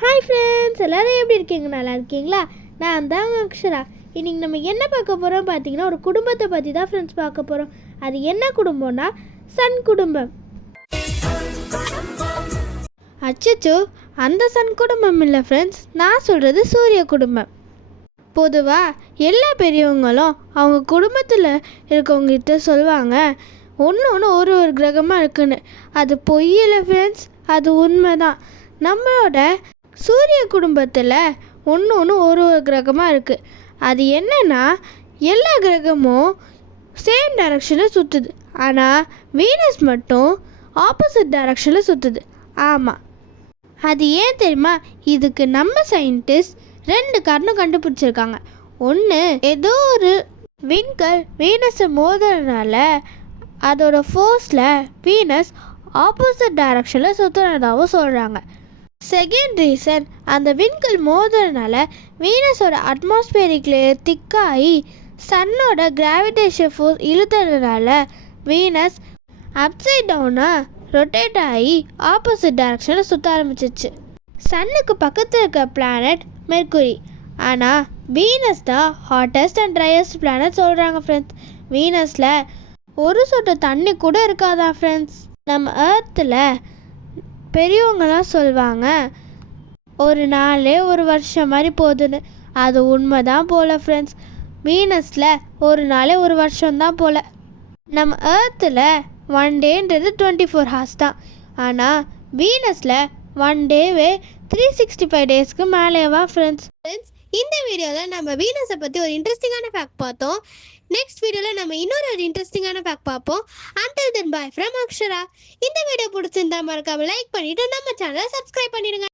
Hi friends, எல்லோரும் எப்படி இருக்கீங்க? நல்லா இருக்கீங்களா? நான் தாங்க அக்ஷரா. இன்றைக்கி நம்ம என்ன பார்க்க போகிறோம் பார்த்தீங்கன்னா, ஒரு குடும்பத்தை பற்றி தான் ஃப்ரெண்ட்ஸ் பார்க்க போகிறோம். அது என்ன குடும்பம்னா சன் குடும்பம். அச்சச்சோ, அந்த சன் குடும்பம் இல்லை ஃப்ரெண்ட்ஸ், நான் சொல்கிறது சூரிய குடும்பம். பொதுவாக எல்லா பெரியவங்களும் அவங்க குடும்பத்தில் இருக்கவங்ககிட்ட சொல்லுவாங்க, ஒன்று ஒரு கிரகமாக இருக்குன்னு. அது பொய்யில்லை ஃப்ரெண்ட்ஸ், அது உண்மை தான். நம்மளோட சூரிய குடும்பத்தில் ஒன்று ஒரு கிரகமாக இருக்குது. அது என்னென்னா, எல்லா கிரகமும் சேம் டைரக்ஷனில் சுற்றுது, ஆனால் வீனஸ் மட்டும் ஆப்போசிட் டைரக்ஷனில் சுற்றுது. ஆமாம், அது ஏன் தெரியுமா? இதுக்கு நம்ம சயின்டிஸ்ட் 2 காரணம் கண்டுபிடிச்சிருக்காங்க. ஒன்று, ஏதோ ஒரு விண்கல் வீனஸை மோதுறதுனால அதோட ஃபோர்ஸில் வீனஸ் ஆப்போசிட் டைரக்ஷனில் சுற்றுறதாகவும் சொல்கிறாங்க. செகண்ட் ரீசன், அந்த விண்கல் மோதுறதுனால வீனஸோட அட்மாஸ்பியரிக் லேயர் திக்காகி சன்னோட கிராவிடேஷன் ஃபோர்ஸ் இழுத்துறதுனால வீனஸ் அப்சைட் டவுனாக ரொட்டேட் ஆகி ஆப்போசிட் டைரக்ஷனில் சுற்ற ஆரம்பிச்சிச்சு. சன்னுக்கு பக்கத்தில் இருக்க பிளானட் மெர்க்குரி, ஆனால் வீனஸ் தான் ஹாட்டஸ்ட் அண்ட் ட்ரையஸ்ட் பிளானட் சொல்கிறாங்க ஃப்ரெண்ட்ஸ். வீனஸில் ஒரு சொட்டு தண்ணி கூட இருக்காதான் ஃப்ரெண்ட்ஸ். நம்ம எர்த்தில் பெரியவங்களாம் சொல்லுவாங்க, ஒரு நாளே ஒரு வருஷம் மாதிரி போகுதுன்னு. அது உண்மை தான் போல் ஃப்ரெண்ட்ஸ். வீனஸில் ஒரு நாளே ஒரு வருஷம்தான் போல். நம்ம எர்த்தில் 1 டேன்றது 24 ஹார்ஸ் தான், ஆனால் வீனஸில் 1 டேவே 365 டேஸ்க்கு மேலேவா ஃப்ரெண்ட்ஸ். இந்த வீடியோவில் நம்ம வீனஸை பற்றி ஒரு இன்ட்ரெஸ்டிங்கான ஃபேக்ட் பார்த்தோம். நெக்ஸ்ட் வீடியோவில் நம்ம இன்னொரு இன்ட்ரெஸ்டிங்கான ஃபேக்ட் பார்ப்போம். Until then, bye from Akshara. இந்த வீடியோ பிடிச்சிருந்தா மறக்காம லைக் பண்ணிவிட்டு நம்ம சேனலை சப்ஸ்கிரைப் பண்ணிடுங்க.